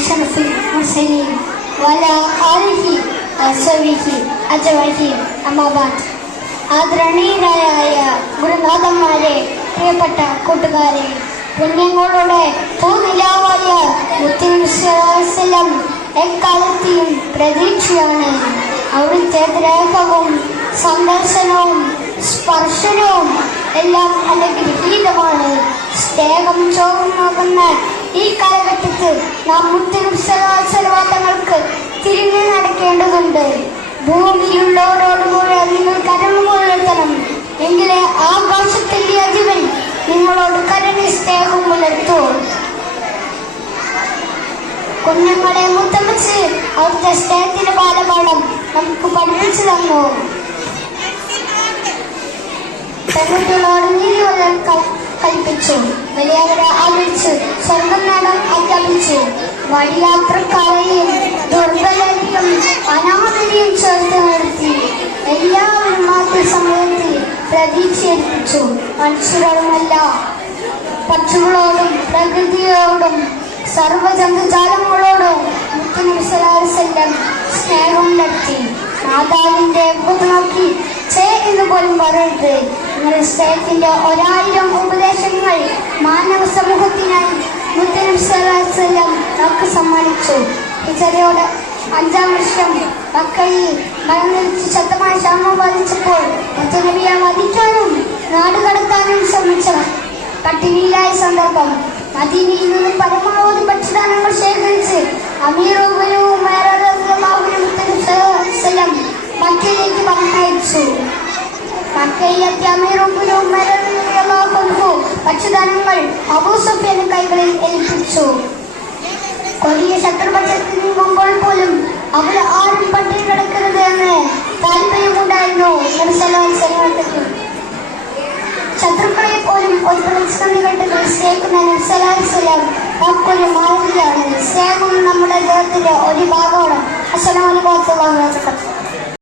أشرف المرسلين وعلى آله وصحبه أجمعين أما بعد. ആദരണീയരായ ഗുരുനാഥന്മാരെ, പ്രിയപ്പെട്ട കൂട്ടുകാരെ, പുണ്യങ്ങളുടെ പൂനിലാവായ മുത്തുനബിസ്വല്ലം എക്കാലത്തെയും പ്രതീക്ഷയാണ്. അവിടുത്തെ ദ്രേഹവും സന്ദർശനവും സ്പർശനവും എല്ലാം അനുഗ്രഹീതമാണ്. സ്നേഹം ചോർന്നുപോകുന്ന ഈ കാലഘട്ടത്തിൽ നാം മുത്തുനബിസ്വല്ലങ്ങൾക്ക് തിരിഞ്ഞു നടക്കേണ്ടതുണ്ട്. ഭൂമിയിലുള്ളവരോടുകൂടെ നിങ്ങൾ കരുണ എങ്കിലേ ആകാശത്തിന്റെ അധിപൻ നിങ്ങളോട് കരുണ സ്നേഹം പുലർത്തൂ. കുഞ്ഞുങ്ങളെ മുത്തമിച്ച് അവിടുത്തെ സ്നേഹത്തിന്റെ ബാലപാഠം നമുക്ക് പഠിപ്പിച്ചു തന്നു. പെൺകുട്ടികളോട് നീതിവെള്ളം കൽപ്പിച്ചു, വലിയവരെ ആദരിച്ച് സ്വർഗം നേടാൻ അധ്യാപിച്ചു. വഴിയാത്രക്കാരെയും ദുർബലരെയും അനാഥരെയും ചേർത്ത് നിർത്തി എല്ലാവരും മാറ്റി സമയത്തിൽ പ്രതീക്ഷയേൽപ്പിച്ചു. മനുഷ്യരോടുമല്ല, പക്ഷികളോടും പ്രകൃതിയോടും സർവജന്തുജാലങ്ങളോടും മുത്തുനബിസ്വല്ലം സ്നേഹം നടത്തി. മാതാവിന്റെ മുഖം നോക്കി ചേ എന്ന് പോലും പറയരുത്. നിങ്ങളുടെ സ്നേഹത്തിന്റെ 1000 ഉപദേശങ്ങൾ മാനവ സമൂഹത്തിനായി മുത്തുനബിസ്വല്ലം നമുക്ക് സമ്മാനിച്ചു. ഹിജറയുടെ 5-ാം വർഷം മക്കയിൽ മലനിരച്ച് ശക്തമായ ക്ഷാമം ബാധിച്ചപ്പോൾ മുത്തുനബിയെ വധിക്കാനും നാടുകടത്താനും ശ്രമിച്ചവർ പട്ടിണിയിലായ സന്ദർഭം മദീനയിൽ നിന്നും പരമാവധി ഭക്ഷ്യധാന്യങ്ങൾ ശേഖരിച്ച് മുത്തുനബിസ്വല്ലം മക്കയിലേക്ക് പറഞ്ഞയച്ചു. മക്കയിലെത്തിയ ഭക്ഷ്യധാന്യങ്ങൾ അബൂ സുഫിയാന്റെ കൈകളിൽ ഏൽപ്പിച്ചു. കൊടിയ ശത്രുപക്ഷത്തിൽ നീങ്ങുമ്പോൾ പോലും അവിടെ ആരും പട്ടിണി കിടക്കരുത് എന്ന് താല്പര്യമുണ്ടായിരുന്നു. ശത്രുക്കളെ പോലും ഒരു പ്രതിസന്ധി ഘട്ടത്തിൽ സ്നേഹിക്കുന്ന നബിസ്വല്ലം നമുക്കൊരു മാതൃകയാണ്. സ്നേഹം നമ്മുടെ ജീവിതത്തിന്റെ ഒരു ഭാഗമാണ്. അസ്സലാമു അലൈക്കും.